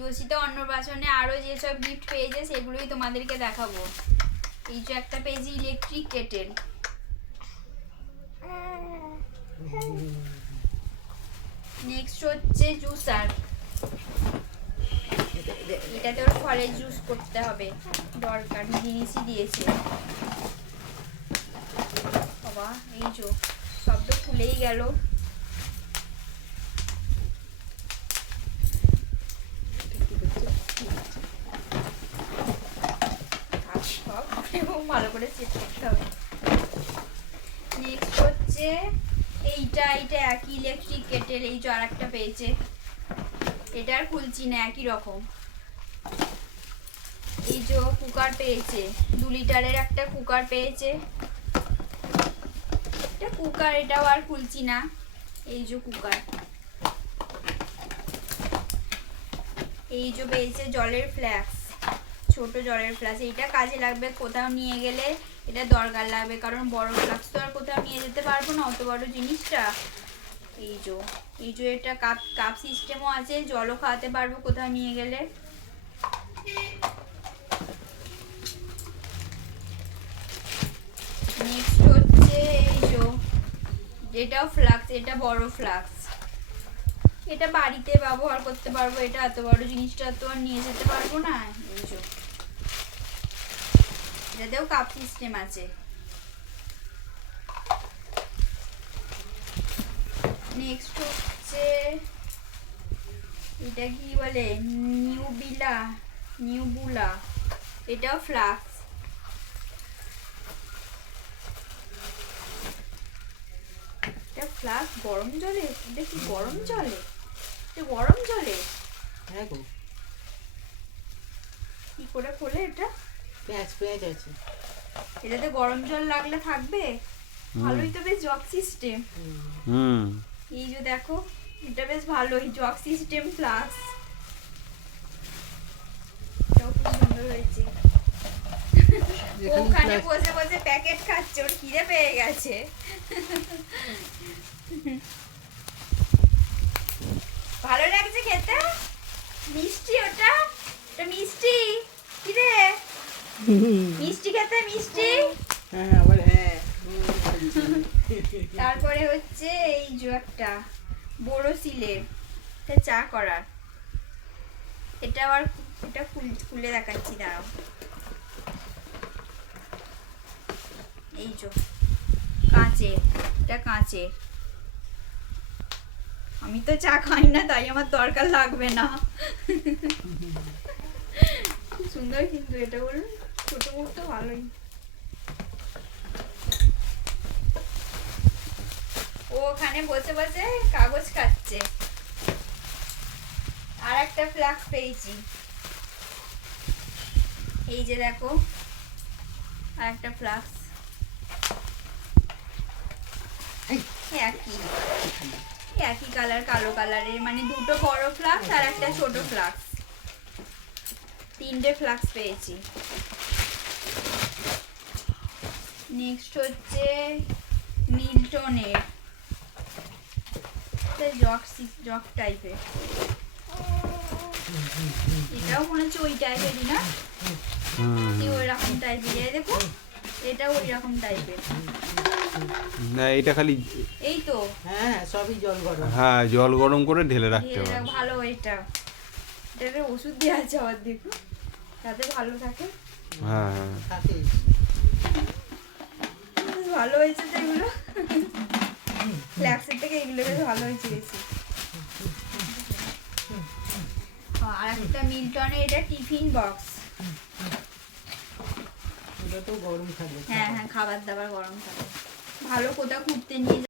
রুচিতা অন্নপ্রাশনে আরো যেসব গিফট পেয়েছে সেগুলোই তোমাদেরকে দেখাবো। এই যে একটা পেয়েছি ইলেকট্রিক কেটেল, নেক্সট হচ্ছে জুসার, এটাতে ওর ফলের জুস করতে হবে, দরকার জিনিসই দিয়েছে। বাবা এই যে সব তো খুলেই গেল। ভালো করে সেট করতে হবে। নেক্সট হচ্ছে এইটা একই ইলেকট্রিক কেটেল, এই যে আর একটা পেয়েছে, এটা আর খুলছি না, একই রকম। এই যে কুকার পেয়েছে, 2 লিটারের একটা কুকার পেয়েছে, এটা কুকার, এটাও আর খুলছি না। এই যে কুকার, এই যে পেয়েছে জলের ফ্ল্যাক্স, ছোট জলের ফ্ল্যাক্স, এইটা কাজে লাগবে কোথাও নিয়ে গেলে, এটা দরকার লাগবে, কারণ বড় ফ্ল্যাক্স তো আর কোথাও নিয়ে যেতে পারবো না, অত বড় জিনিসটা। এই যে এটা কাপ সিস্টেমও আছে, জলও খাওয়াতে পারবো কোথাও নিয়ে গেলে। নেক্সট হচ্ছে এই যে এটাও ফ্লাক্স, এটা বড় ফ্লাক্স, এটা বাড়িতে ব্যবহার করতে পারবো, এটা এত বড় জিনিসটা তো আর নিয়ে যেতে পারবো না। এই যে এটাতেও কাপ সিস্টেম আছে। নেক্সট হচ্ছে এটা কি বলে, নিউবুলা, এটাও ফ্লাক্স। এটা ফ্লাক্স গরম জলে, এটা কি গরম জলে, এটা গরম জলে, হ্যাঁ গো, কি করে খোলে এটা? পেঁয়াজ আছে এটাতে গরম জল লাগলে থাকবে, ভালোই তো বেশ জগ সিস্টেম। এই যে দেখো, এটা বেশ ভালোই জগ সিস্টেম ফ্লাক্স, এটাও খুব সুন্দর হয়েছে। ওখানে বসে বসে প্যাকেট খাচ্ছে, ওর খিদে পেয়ে গেছে। ভালো লাগছে খেতে, মিষ্টি ওটা, এটা মিষ্টি, কি রে মিষ্টি খেতে, মিষ্টি। তারপরে হচ্ছে এই যে একটা বড় সিলের, এটা চা করার, এটা আবার এটা খুলে দেখাচ্ছি, দাঁড়াও। এই যে কাঁচের, এটা কাঁচের, আমি তো চা খাই না তাই আমার দরকার লাগবে না। খুব সুন্দর কিন্তু এটা, বলুন ছোট মোট তো ভালোই। ও ওখানে বসে বসে কাগজ খাচ্ছে। আর একটা ফ্লাক্স পেয়েছি, এই যে দেখো আর একটা ফ্লাক্স, একই কালার, কালো কালারের, মানে দুটো বড় ফ্লাক্স আর একটা ছোট ফ্লাক্স, 3টে ফ্লাক্স পেয়েছি। নেক্সট হচ্ছে মিল্টনের, জগ টাইপের, এটাও মনে হচ্ছে ওই টাইপেরই না, ওই রকম টাইপের, দেখো এটাও ওই রকম টাইপের না, এটা খালি এই তো, হ্যাঁ সবই জল গরম, হ্যাঁ জল গরম করে ঢেলে রাখতে হবে, ভালো। এটাতে ওষুধ দেওয়া আছে আবার, দেখো যাতে ভালো থাকে। হ্যাঁ ভালো হয়েছে তো এগুলো, ফ্ল্যাক্সের থেকে এগুলো বেশ ভালো হয়েছে বেশি। আর একটা মিল্টনের, এটা টিফিন বক্স, এটা তো গরম থাকবে, হ্যাঁ খাবার দাবার গরম থাকে, ভালো কোথাও ঘুরতে নিয়ে